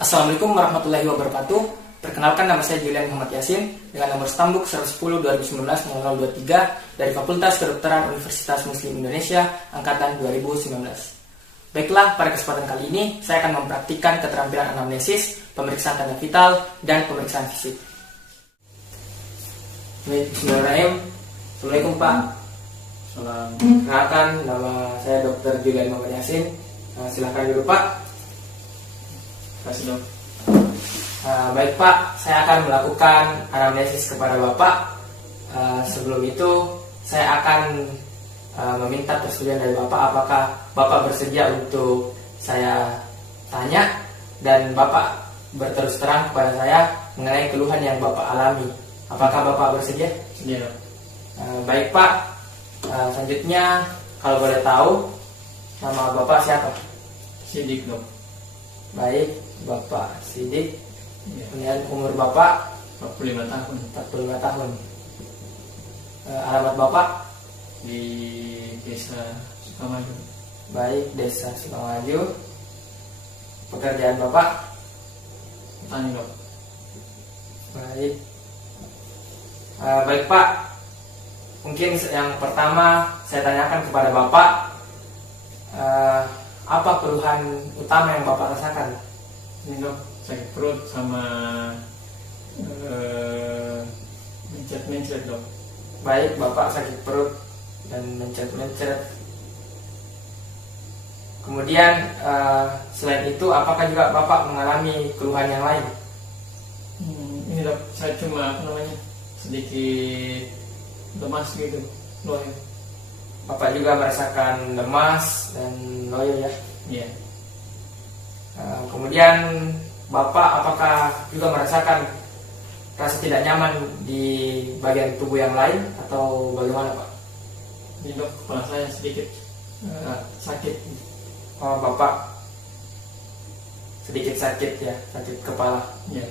Assalamualaikum warahmatullahi wabarakatuh. Perkenalkan, nama saya Julian Muhammad Yasin dengan nomor stambuk 110-2019-0023 dari Fakultas Kedokteran Universitas Muslim Indonesia Angkatan 2019. Baiklah, pada kesempatan kali ini saya akan mempraktikkan keterampilan anamnesis, pemeriksaan tanda vital, dan pemeriksaan fisik. Baik, bismillahirrahmanirrahim. Assalamualaikum Pak. Salam. Perkenalkan, nama saya Dr. Julian Muhammad Yasin. Silahkan dulu Pak. Kasih dok. Baik Pak, saya akan melakukan anamnesis kepada Bapak. Sebelum itu, saya akan meminta persetujuan dari Bapak apakah Bapak bersedia untuk saya tanya dan Bapak berterus terang kepada saya mengenai keluhan yang Bapak alami. Apakah Bapak bersedia? Sedia dok. Baik Pak, selanjutnya kalau boleh tahu nama Bapak siapa? Sidik dok. Baik, Bapak Sidik. Ya. Kemudian umur Bapak 45 tahun 45 tahun. Alamat Bapak? Di desa Sukamaju. Baik, Desa Sukamaju. Pekerjaan Bapak? Petani dok. Baik. Baik Pak, mungkin yang pertama saya tanyakan kepada Bapak, apa keluhan utama yang Bapak rasakan? Ini dok, sakit perut sama mencret-mencret dok. Baik, Bapak sakit perut dan mencret-mencret. Kemudian selain itu, apakah juga Bapak mengalami keluhan yang lain? Ini dok, saya cuma sedikit lemas gitu, loh. Bapak juga merasakan lemas dan loyo ya. Iya. Kemudian Bapak apakah juga merasakan rasa tidak nyaman di bagian tubuh yang lain atau bagaimana Pak? Ini dok, kepala saya sedikit sakit. Oh, Bapak sedikit sakit ya, sakit kepala. Iya.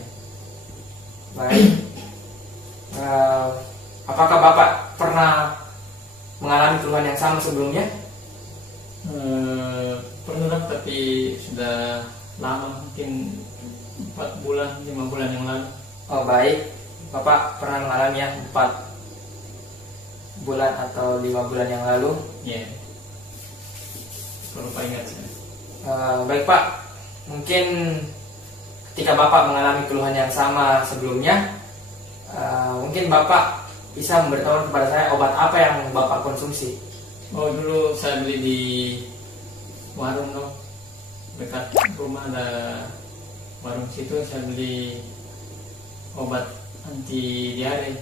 Baik. Apakah Bapak pernah mengalami keluhan yang sama sebelumnya? Pernah dok, tapi sudah lama, mungkin 4 bulan, 5 bulan yang lalu. Oh baik, Bapak pernah mengalami yang 4 bulan atau 5 bulan yang lalu. Iya. Lupa ingat saya. Baik Pak, mungkin ketika Bapak mengalami keluhan yang sama sebelumnya, mungkin Bapak bisa memberitahu kepada saya obat apa yang Bapak konsumsi. Oh, dulu saya beli di warung dok, dekat rumah ada warung situ. Saya beli obat anti diare.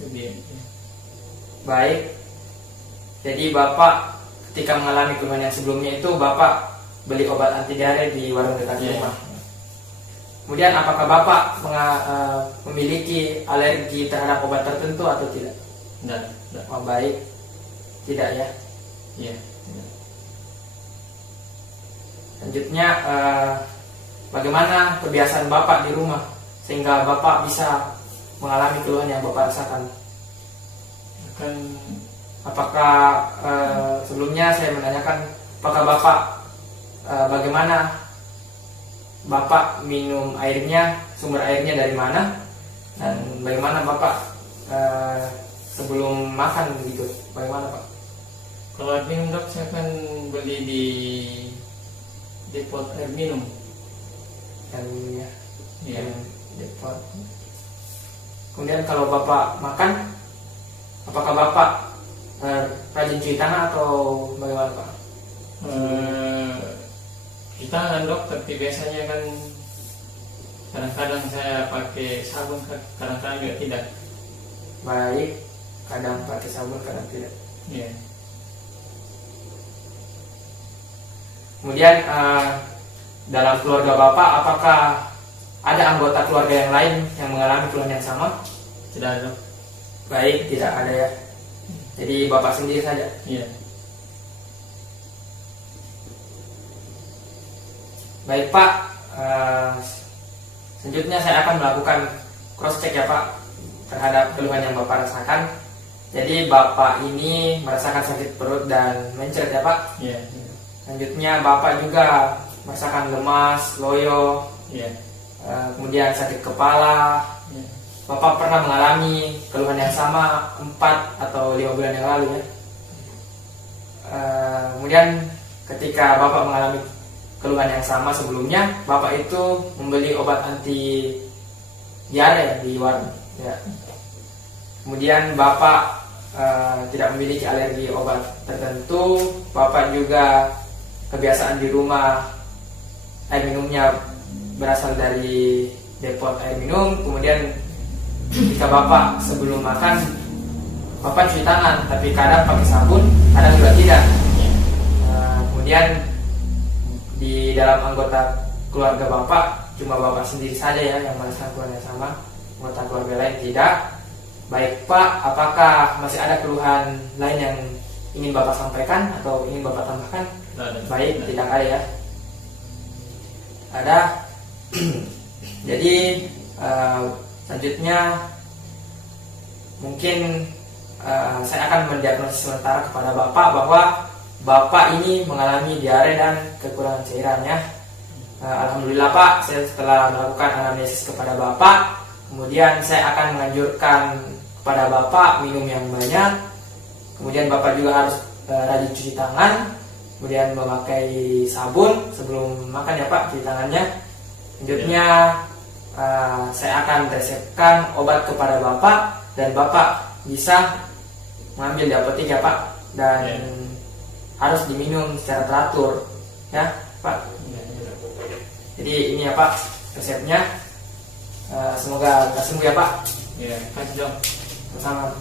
Itu dia. Baik, jadi Bapak ketika mengalami keluhan yang sebelumnya itu Bapak beli obat anti diare di warung dekat rumah. Kemudian apakah Bapak memiliki alergi terhadap obat tertentu atau tidak? Tidak. Oh baik, tidak ya. Iya. Tidak. Selanjutnya, bagaimana kebiasaan Bapak di rumah sehingga Bapak bisa mengalami keluhan yang Bapak rasakan? Apakah sebelumnya saya menanyakan apakah Bapak bagaimana Bapak minum airnya, sumber airnya dari mana, dan bagaimana Bapak sebelum makan gitu, bagaimana Pak? Kalau air minum dok, saya kan beli di depot air minum. Dan ya, Iya. depot. Kemudian kalau Bapak makan, apakah Bapak rajin cuci tangan atau bagaimana Pak? Di tangan dok, tapi biasanya kan kadang-kadang saya pakai sabun, kadang-kadang juga tidak. Baik, kadang pakai sabun, kadang tidak. Iya. Kemudian dalam keluarga Bapak, apakah ada anggota keluarga yang lain yang mengalami keluhan yang sama? Tidak ada dok. Baik, tidak ada ya. Jadi Bapak sendiri saja. Iya. Baik Pak, selanjutnya saya akan melakukan cross check ya Pak terhadap keluhan yang Bapak rasakan. Jadi Bapak ini merasakan sakit perut dan mencret ya Pak. Iya. Selanjutnya Bapak juga merasakan lemas, loyo, Iya. kemudian sakit kepala. Iya. Bapak pernah mengalami keluhan yang sama 4 atau 5 bulan yang lalu ya. Kemudian ketika Bapak mengalami keluhan yang sama sebelumnya, Bapak itu membeli obat anti diare di warung ya. Kemudian Bapak tidak memiliki alergi obat tertentu. Bapak juga kebiasaan di rumah air minumnya berasal dari depot air minum. Kemudian jika Bapak sebelum makan, Bapak cuci tangan, tapi kadang pakai sabun, kadang juga tidak. Kemudian di dalam anggota keluarga Bapak cuma Bapak sendiri saja ya yang merasakan keluhan yang sama, anggota keluarga lain tidak. Baik Pak, apakah masih ada keluhan lain yang ingin Bapak sampaikan atau ingin Bapak tambahkan? Baik, tidak ada ya. Ada. Jadi selanjutnya mungkin saya akan mendiagnosis sementara kepada Bapak bahwa Bapak ini mengalami diare dan kekurangan cairannya. Alhamdulillah Pak, saya setelah melakukan anamnesis kepada Bapak, kemudian saya akan menganjurkan kepada Bapak minum yang banyak. Kemudian Bapak juga harus rajin cuci tangan, kemudian memakai sabun sebelum makan ya Pak, cuci tangannya. Selanjutnya saya akan resepkan obat kepada Bapak dan Bapak bisa mengambil di apotek ya Pak, dan harus diminum secara teratur ya Pak. Jadi ini ya Pak resepnya. Semoga sembuh ya Pak. Iya, kasih dong. Sama.